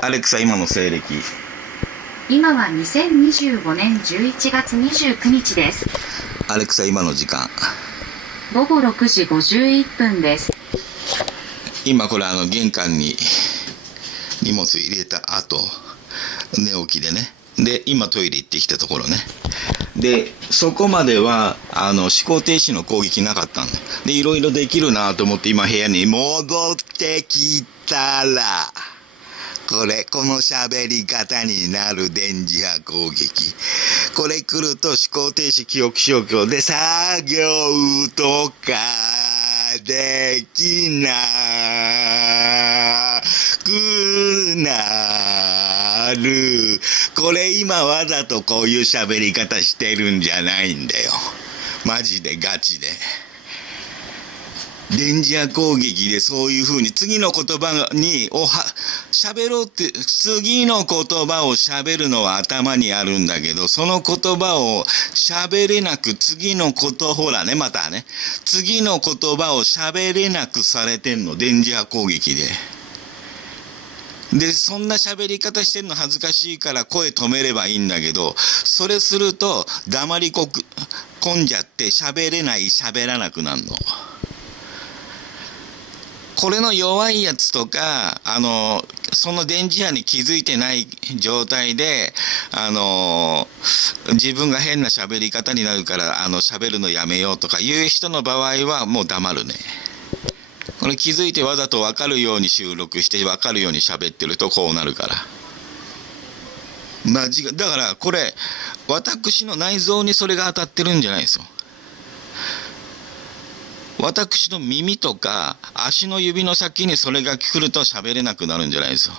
アレクサ、今の西暦。今は2025年11月29日です。アレクサ、今の時間。午後6時51分です。今これ玄関に荷物入れた後、寝起きでね。で、今トイレ行ってきたところね。で、そこまでは思考停止の攻撃なかったんだ。で、いろいろできるなと思って今部屋に戻ってきたら、この喋り方になる電磁波攻撃。これ来ると思考停止記憶消去で作業とかできなくなる。これ今わざとこういう喋り方してるんじゃないんだよ。マジでガチで。電磁波攻撃でそういう風に次の言葉に喋ろうって、次の言葉を喋るのは頭にあるんだけど、その言葉を喋れなく、次の次の言葉を喋れなくされてんの、電磁波攻撃で。で、そんな喋り方してんの恥ずかしいから声止めればいいんだけど、それすると黙り込んじゃって喋らなくなるの。これの弱いやつとか、その電磁波に気づいてない状態で、自分が変な喋り方になるから、喋るのやめようとかいう人の場合はもう黙るね。これ気づいてわざと分かるように収録して分かるように喋ってるとこうなるから。だからこれ、私の内臓にそれが当たってるんじゃないですよ。私の耳とか足の指の先にそれが来ると喋れなくなるんじゃないですよ。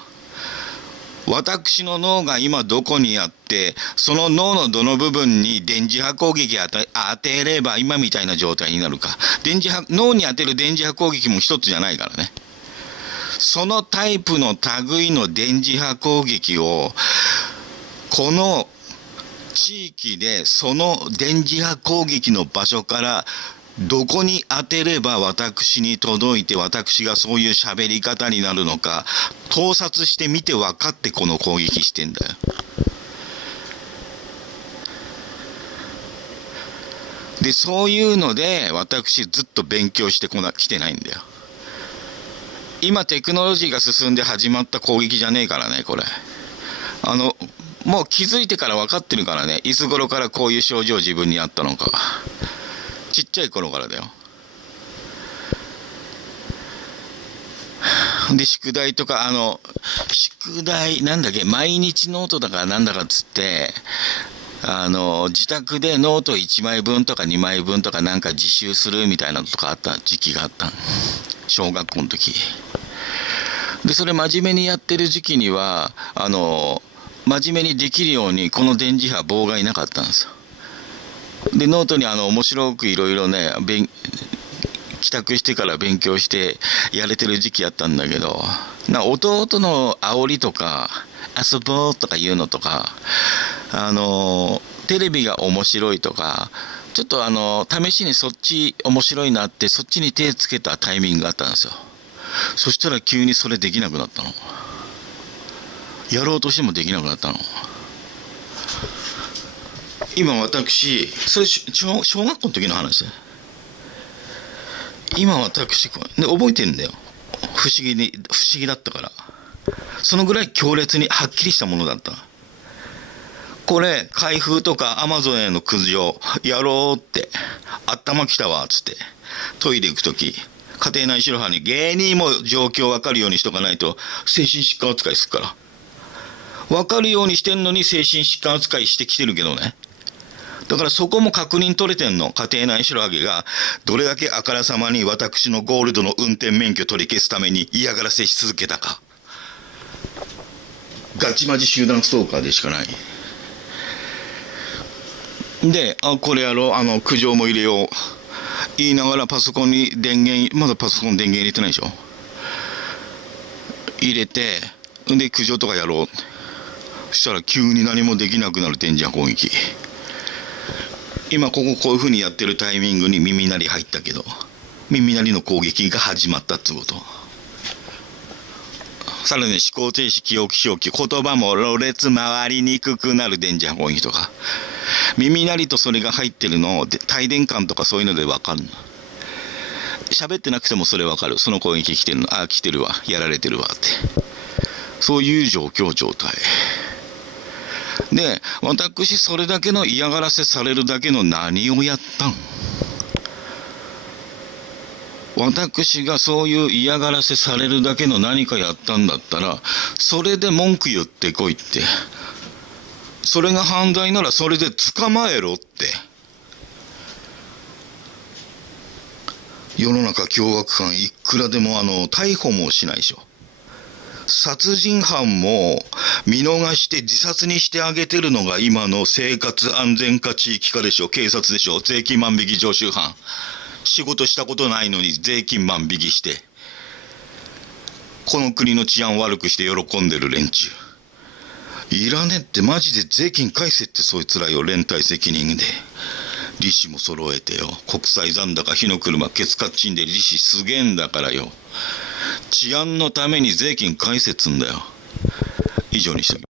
私の脳が今どこにあって、その脳のどの部分に電磁波攻撃当てれば今みたいな状態になるか。脳に当てる電磁波攻撃も一つじゃないからね。そのタイプの類の電磁波攻撃を、この地域でその電磁波攻撃の場所からどこに当てれば私に届いて、私がそういう喋り方になるのか盗撮してみて分かってこの攻撃してんだよ。で、そういうので私ずっと勉強してきてないんだよ。今テクノロジーが進んで始まった攻撃じゃねえからね、これ。もう気づいてから分かってるからね。いつ頃からこういう症状自分にあったのか。ちっちゃい頃からだよ。で、宿題とか、毎日ノートだからなんだかっつって、自宅でノート1枚分とか2枚分とかなんか自習するみたいなのとかあった時期があった。小学校の時。で、それ真面目にやってる時期には、真面目にできるようにこの電磁波妨害なかったんですよ。で、ノートに面白くいろいろね、帰宅してから勉強してやれてる時期やったんだけど、弟の煽りとか遊ぼうとか言うのとか、テレビが面白いとか、ちょっと試しにそっち面白いなってそっちに手つけたタイミングがあったんですよ。そしたら急にそれできなくなったの。やろうとしてもできなくなったの。今私、それ小学校の時の話だ。今私で覚えてるんだよ。不思議だったから。そのぐらい強烈にはっきりしたものだった。これ開封とかアマゾンへの苦情やろうって、頭きたわっつってトイレ行く時、家庭内白羽に芸人も状況分かるようにしとかないと精神疾患扱いするから。分かるようにしてんのに精神疾患扱いしてきてるけどね。だからそこも確認取れてんの。家庭内白ハゲがどれだけあからさまに私のゴールドの運転免許取り消すために嫌がらせし続けたか。ガチマジ集団ストーカーでしかない。で、これやろう、苦情も入れよう言いながらパソコンにまだパソコン電源入れてないでしょ。入れて、で苦情とかやろう。そしたら急に何もできなくなる電磁波攻撃。今こういう風にやってるタイミングに耳鳴り入ったけど、耳鳴りの攻撃が始まったってこと。さらに思考停止、記憶消去、言葉もろれつ回りにくくなる電磁波攻撃とか。耳鳴りとそれが入ってるのを帯電感とかそういうので分かるの。喋ってなくてもそれ分かる。その攻撃来てるの。あ、来てるわ。やられてるわって。そういう状況状態。で、私それだけの嫌がらせされるだけの何をやったん？私がそういう嫌がらせされるだけの何かやったんだったら、それで文句言ってこいって。それが犯罪ならそれで捕まえろって。世の中凶悪犯いくらでも逮捕もしないでしょ。殺人犯も見逃して自殺にしてあげてるのが今の生活安全課地域課でしょ。警察でしょ。税金万引き常習犯。仕事したことないのに税金万引きしてこの国の治安悪くして喜んでる連中いらねってマジで税金返せってそいつらよ連帯責任で利子も揃えてよ国際残高火の車ケツカッチンで利子すげえんだからよ治安のために税金返せっつんだよ以上にしとき